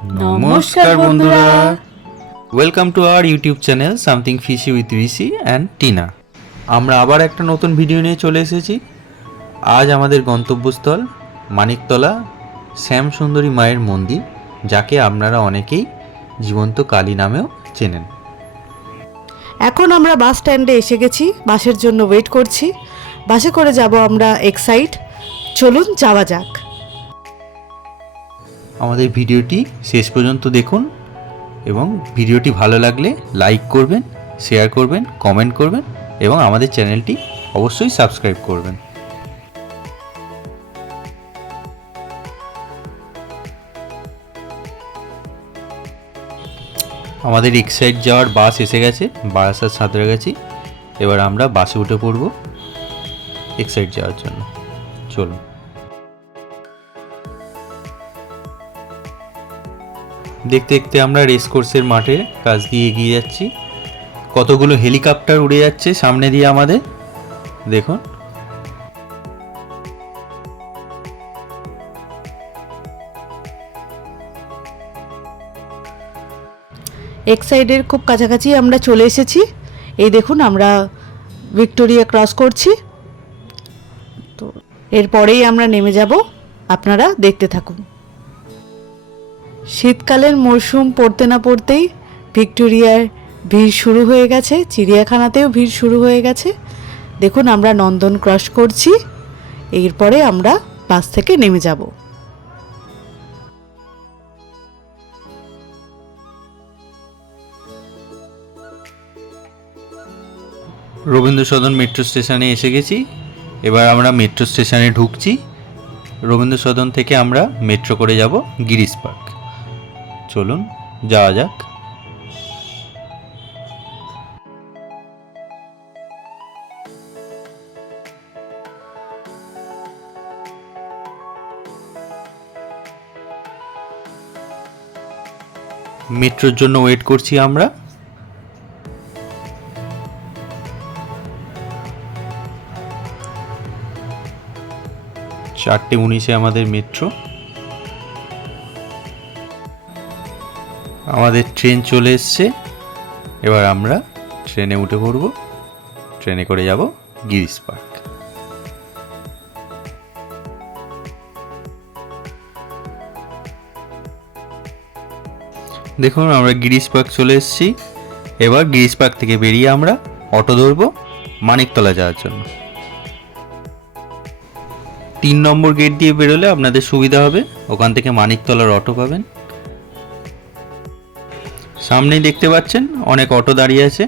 নমস্কার বন্ধুরা। Welcome to our YouTube channel something fishy with Rishi and Tina আমরা আবার একটা নতুন ভিডিও নিয়ে চলে এসেছি। আজ আমাদের গন্তব্যস্থল মানিকতলা শ্যাম সুন্দরী মায়ের মন্দির যাকে আপনারা অনেকেই জীবন্ত কালী নামেও চেনেন। এখন আমরা বাস স্ট্যান্ডে এসে গেছি বাসের জন্য ওয়েট করছি। বাসে করে যাব আমরা এক্সাইট চলুন যাওয়া যাক। আমাদের ভিডিওটি শেষ পর্যন্ত দেখুন এবং ভিডিওটি ভালো লাগলে লাইক করবেন, শেয়ার করবেন, কমেন্ট করবেন এবং আমাদের চ্যানেলটি অবশ্যই সাবস্ক্রাইব করবেন। আমাদের এক্সাইড যাওয়ার বাস এসে গেছে, বারাসাত সাঁতরাগাছি। এবার আমরা বাসে উঠে পড়ব এক্সাইড যাওয়ার জন্য। চলুন। দেখতে দেখতে আমরা রেস কোর্সের মাঠে কাছ দিয়ে এগিয়ে যাচ্ছি। কতগুলো হেলিকপ্টার উড়ে যাচ্ছে সামনে দিয়ে আমাদের, দেখুন। এক সাইডের খুব কাছাকাছি আমরা চলে এসেছি। এই দেখুন, আমরা ভিক্টোরিয়া ক্রস করছি। তো এরপরেই আমরা নেমে যাব। আপনারা দেখতে থাকুন। শীতকালের মরশুম পড়তে না পড়তেই ভিক্টোরিয়ার ভিড় শুরু হয়ে গেছে, চিড়িয়াখানাতেও ভিড় শুরু হয়ে গেছে। দেখুন, আমরা নন্দন ক্রস করছি, এরপরে আমরা বাস থেকে নেমে যাব। রবীন্দ্র সদন মেট্রো স্টেশনে এসে গেছি, এবার আমরা মেট্রো স্টেশনে ঢুকছি। রবীন্দ্র সদন থেকে আমরা মেট্রো করে যাব গিরিশ পার্ক। চলুন যাওয়া যাক। মেট্রোর জন্য ওয়েট করছি আমরা। চারটে উনিশে আমাদের মেট্রো আমাদের ট্রেন চলে এসছে। এবার আমরা ট্রেনে উঠে পড়ব। ট্রেনে করে যাব গিরিশ পার্ক। দেখুন, আমরা গিরিশ পার্ক চলে এসেছি। এবার গিরিশ পার্ক থেকে বেরিয়ে আমরা অটো ধরবো মানিকতলা যাওয়ার জন্য। তিন নম্বর গেট দিয়ে বেরোলে আপনাদের সুবিধা হবে। ওখান থেকে মানিকতলার অটো পাবেন। সামনেই দেখতে পাচ্ছেন, অনেক অটো দাঁড়িয়ে আছে।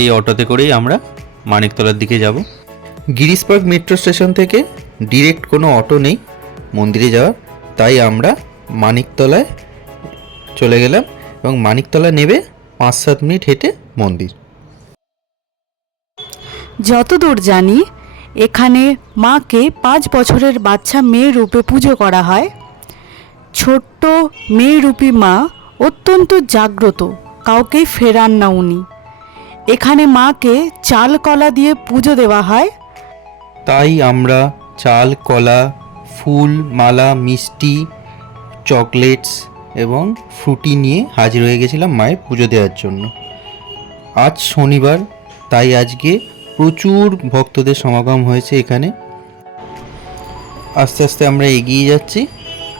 এই অটোতে করেই আমরা মানিকতলার দিকে যাব। গিরিশ পার্ক মেট্রো স্টেশন থেকে ডিরেক্ট কোনো অটো নেই মন্দিরে যাওয়ার। তাই আমরা মানিকতলায় চলে গেলাম এবং মানিকতলা নেবে পাঁচ সাত মিনিট হেঁটে মন্দির। যতদূর জানি, এখানে মাকে পাঁচ বছরের বাচ্চা মেয়ে রূপে পুজো করা হয়। ছোট্ট মেয়ে রূপী মা অত্যন্ত জাগ্রত কাউকেই ফেরান না উনি। এখানে মাকে চাল কলা দিয়ে পুজো দেওয়া হয়। তাই আমরা চাল কলা ফুল, মালা, মিষ্টি, চকলেটস এবং ফ্রুটি নিয়ে হাজির হয়ে গেছিলাম মায়ের পুজো দেওয়ার জন্য। আজ শনিবার, তাই আজকে প্রচুর ভক্তদের সমাগম হয়েছে এখানে। আস্তে আস্তে আমরা এগিয়ে যাচ্ছি।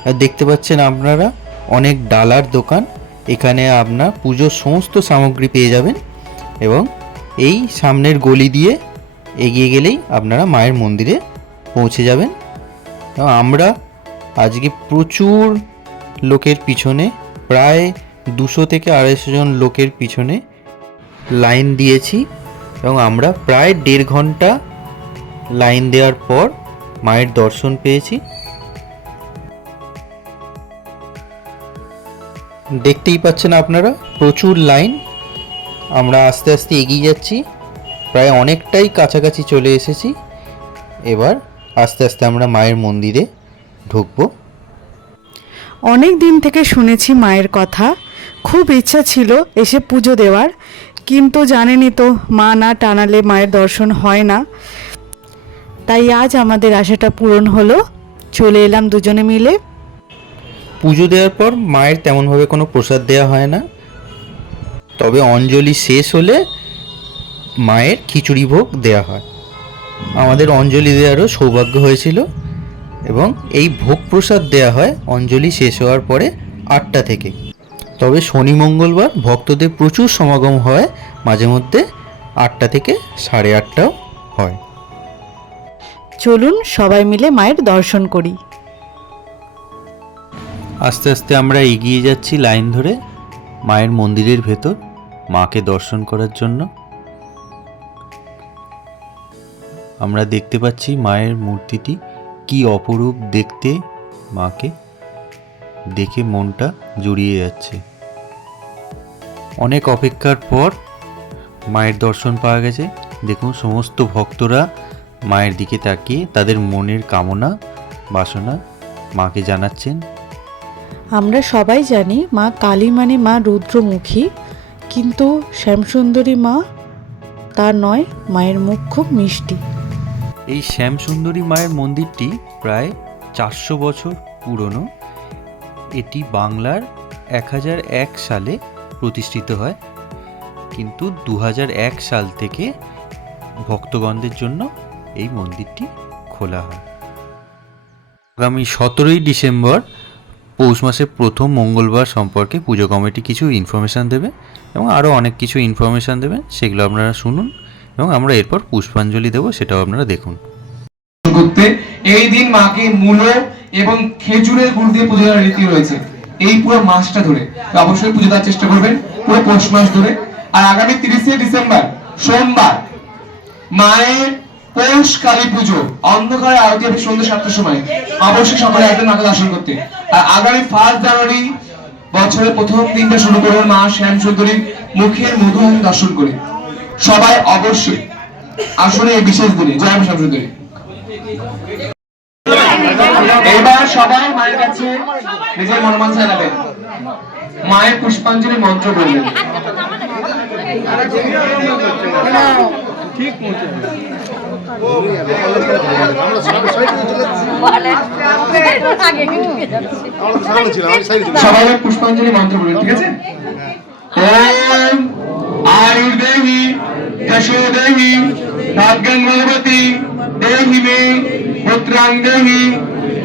আর দেখতে পাচ্ছেন আপনারা, অনেক ডালার দোকান। এখানে আপনার পুজোর সমস্ত সামগ্রী পেয়ে যাবেন এবং এই সামনের গলি দিয়ে এগিয়ে গেলেই আপনারা মায়ের মন্দিরে পৌঁছে যাবেন। আমরা আজকে প্রচুর লোকের পিছনে, প্রায় দুশো থেকে আড়াইশো জন লোকের পিছনে লাইন দিয়েছি এবং আমরা প্রায় দেড় ঘণ্টা লাইন দেওয়ার পর মায়ের দর্শন পেয়েছি। দেখতেই পাচ্ছেন আপনারা, প্রচুর লাইন। আমরা আস্তে আস্তে এগিয়ে যাচ্ছি। প্রায় অনেকটাই কাছাকাছি চলে এসেছি। এবার আস্তে আস্তে আমরা মায়ের মন্দিরে ঢুকবো। অনেক দিন থেকে শুনেছি মায়ের কথা। খুব ইচ্ছা ছিল এসে পুজো দেওয়ার, কিন্তু জানেনই তো, মা না টানালে মায়ের দর্শন হয় না। তাই আজ আমাদের আশাটা পূরণ হলো। চলে এলাম দুজনে মিলে। পুজো দেওয়ার পর মায়ের তেমনভাবে কোনো প্রসাদ দেওয়া হয় না। তবে অঞ্জলি শেষ হলে মায়ের খিচুড়ি ভোগ দেওয়া হয়। আমাদের অঞ্জলি দেওয়ারও সৌভাগ্য হয়েছিল এবং এই ভোগ প্রসাদ দেওয়া হয় অঞ্জলি শেষ হওয়ার পরে আটটা থেকে। তবে শনি মঙ্গলবার ভক্তদের প্রচুর সমাগম হয়, মাঝে মধ্যে আটটা থেকে সাড়ে আটটাও হয়। চলুন সবাই মিলে মায়ের দর্শন করি। আস্তে আস্তে আমরা এগিয়ে যাচ্ছি লাইন ধরে মায়ের মন্দিরের ভেতর, মাকে দর্শন করার জন্য। আমরা দেখতে পাচ্ছি মায়ের মূর্তিটি কি অপরূপ দেখতে মাকে, দেখে মনটা জুড়িয়ে যাচ্ছে। অনেক অপেক্ষার পর মায়ের দর্শন পাওয়া গেছে। দেখুন, সমস্ত ভক্তরা মায়ের দিকে তাকিয়ে তাদের মনের কামনা, বাসনা মাকে জানাচ্ছেন। আমরা সবাই জানি মা কালী মানে মা রুদ্রমুখী, কিন্তু শ্যামসুন্দরী মা তা নয়, মায়ের মুখ খুব মিষ্টি। এই শ্যামসুন্দরী মায়ের মন্দিরটি প্রায় চারশো বছর পুরনো। এটি বাংলার এক হাজার এক সালে প্রতিষ্ঠিত হয়, কিন্তু দু হাজার এক সাল থেকে ভক্তগণদের জন্য এই মন্দিরটি খোলা হয়। আগামী সতেরোই ডিসেম্বর পৌষ মাসের প্রথম মঙ্গলবার সম্পর্কে পুজো কমিটি কিছু ইনফরমেশান দেবে এবং আরও অনেক কিছু ইনফরমেশান দেবে, সেগুলো আপনারা শুনুন এবং আমরা এরপর পুষ্পাঞ্জলি দেবো, সেটাও আপনারা দেখুন। এই দিন মাকে মূলো এবং খেজুরের গুড় দিয়ে পুজো দেওয়ার রীতি রয়েছে। এই পুরো মাসটা ধরে। অবশ্যই পুজো দেওয়ার চেষ্টা করবেন, পুরো পৌষ মাস ধরে। আর আগামী তিরিশে ডিসেম্বর, সোমবার, মায়ের পৌষ কালী পুজো অন্ধকারে আরতি হবে সন্ধ্যা সাতটার সময়। অবশ্যই সকালে একদম মাকে দর্শন করতে। আর আগামী ফার্স্ট জানুয়ারি বছরের প্রথম দিনটা শুরু করবেন মা শ্যাম সুন্দরীর মুখের মধু দর্শন করে। সবাই অবশ্যই আসলে এই বিশেষ দিনে। জয় শ্যাম সুন্দরী। এবার সবাই মায়ের কাছে নিজের মনোমান জানাবেন মায়ের পুষ্পাঞ্জলি মন্ত্র বলবেন সবাই পুষ্পাঞ্জলি মন্ত্র বলবেন ঠিক আছে? ওম আয়ুর্দেহি যশোদেহি ভাগ্যং ভগবতী দেহি মে পুত্রাং দেহি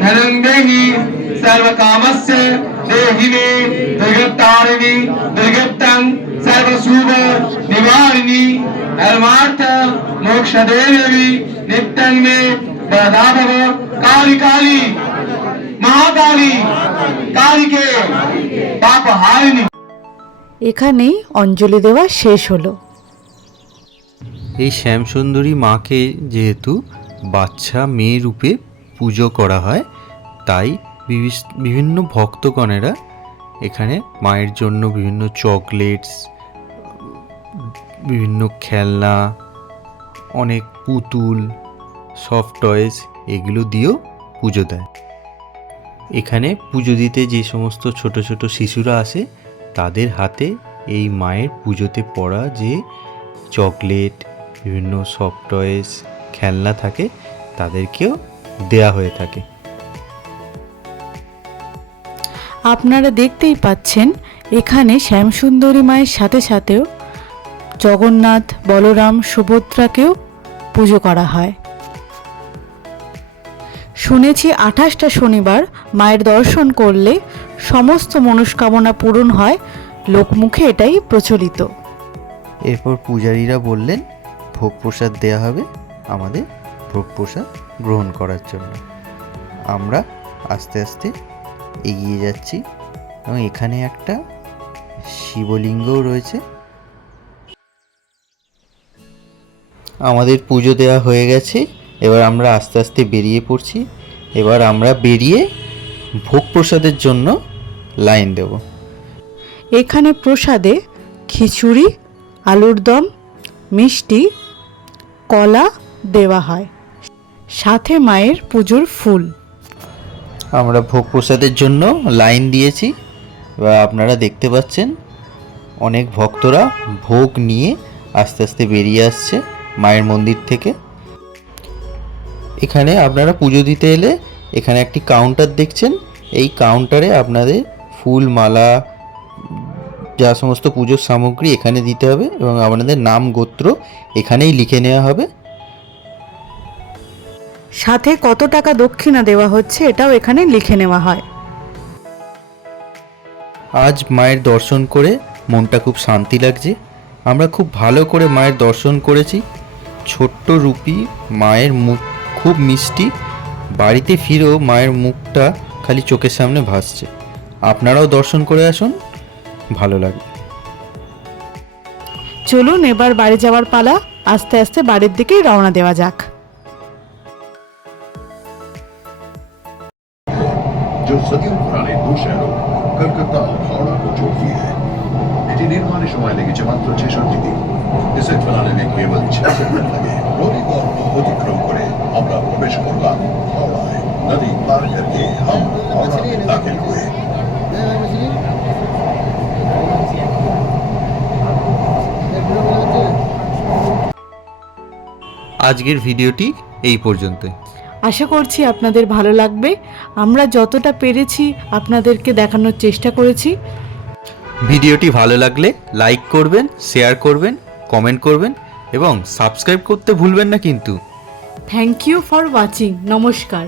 ধনং দেহি সর্বকামস্য দেহি মে দুর্গতারিণী দুর্গতং সর্বশুভ নিবারিণী ধর্মার্থ মোক্ষ দেবী নিত্যং মে বদাভব কালী কালী মহাকালী কালীকে পাপ হারিণী এখানেই অঞ্জলি দেওয়া শেষ হলো। এই শ্যামসুন্দরী মাকে যেহেতু বাচ্চা মেয়ে রূপে পুজো করা হয় তাই বিভিন্ন ভক্তগণেরা এখানে মায়ের জন্য বিভিন্ন চকলেটস বিভিন্ন খেলনা, অনেক পুতুল সফট টয়েস এগুলো দিয়েও পুজো দেয়। এখানে পুজো দিতে যে সমস্ত ছোট ছোট শিশুরা আসে, তাদের হাতে এই মায়ের পুজোতে পড়া যে চকলেট, বিভিন্ন সফট টয়েস খেলনা থাকে, তাদেরকেও দেয়া হয়ে থাকে। আপনারা দেখতেই পাচ্ছেন, এখানে শ্যামসুন্দরী মায়ের সাথে সাথেও জগন্নাথ, বলরাম, সুভদ্রাকেও পুজো করা হয়। শুনেছি আঠাশটা শনিবার মায়ের দর্শন করলে সমস্ত মনস্কামনা পূরণ হয়, লোকমুখে এটাই প্রচলিত। এরপর পূজারীরা বললেন, ভোগ প্রসাদ দেওয়া হবে আমাদের ভোগ প্রসাদ গ্রহণ করার জন্য। আমরা আস্তে আস্তে এগিয়ে যাচ্ছি এবং এখানে একটা শিবলিঙ্গও রয়েছে। আমাদের পুজো দেওয়া হয়ে গেছে। এবার আমরা আস্তে আস্তে বেরিয়ে পড়ছি। এবার আমরা বেরিয়ে ভোগ প্রসাদের জন্য লাইন দেব। এখানে প্রসাদে খিচুড়ি আলুর দম মিষ্টি কলা দেওয়া হয়। সাথে মায়ের পুজোর ফুল। আমরা ভোগ প্রসাদের জন্য লাইন দিয়েছি। এবার আপনারা দেখতে পাচ্ছেন অনেক ভক্তরা ভোগ নিয়ে আস্তে আস্তে বেরিয়ে আসছে। মায়ের মন্দির থেকে। এখানে আপনারা পুজো দিতে এলে এখানে একটি কাউন্টার দেখছেন। এই কাউন্টারে আপনাদের ফুল মালা যা সমস্ত পুজোর সামগ্রী এখানে দিতে হবে এবং আপনাদের নাম গোত্র এখানেই লিখে নেওয়া হবে। সাথে কত টাকা দক্ষিণা দেওয়া হচ্ছে এটাও এখানে লিখে নেওয়া হয়। আজ মায়ের দর্শন করে মনটা খুব শান্তি লাগছে। আমরা খুব ভালো করে মায়ের দর্শন করেছি। ছোট্ট রূপী মায়ের মুখ খুব মিষ্টি বাড়িতে ফিরেও মায়ের মুখটা খালি চোখের সামনে ভাসছে আপনারাও দর্শন করে আসুন ভালো লাগবে চলুন এবার বাড়ি যাওয়ার পালা আস্তে আস্তে বাড়ির দিকেই রওনা দেওয়া যাক जो सदियों पुराने दो शहरों कलकत्ता और हावड़ा को जोड़ती है এটি নির্মাণে সময় লেগেছে মাত্র ছেষট্টি দিন। দেশের অতিক্রম করে আমরা প্রবেশ করলাম। নদী পার হাম দাখিল হয়ে। আজকের ভিডিওটি এই পর্যন্ত আশা করছি আপনাদের ভালো লাগবে। আমরা যতটা পেরেছি আপনাদেরকে দেখানোর চেষ্টা করেছি। ভিডিওটি ভালো লাগলে লাইক করবেন, শেয়ার করবেন, কমেন্ট করবেন এবং সাবস্ক্রাইব করতে ভুলবেন না কিন্তু। থ্যাংক ইউ ফর ওয়াচিং, নমস্কার।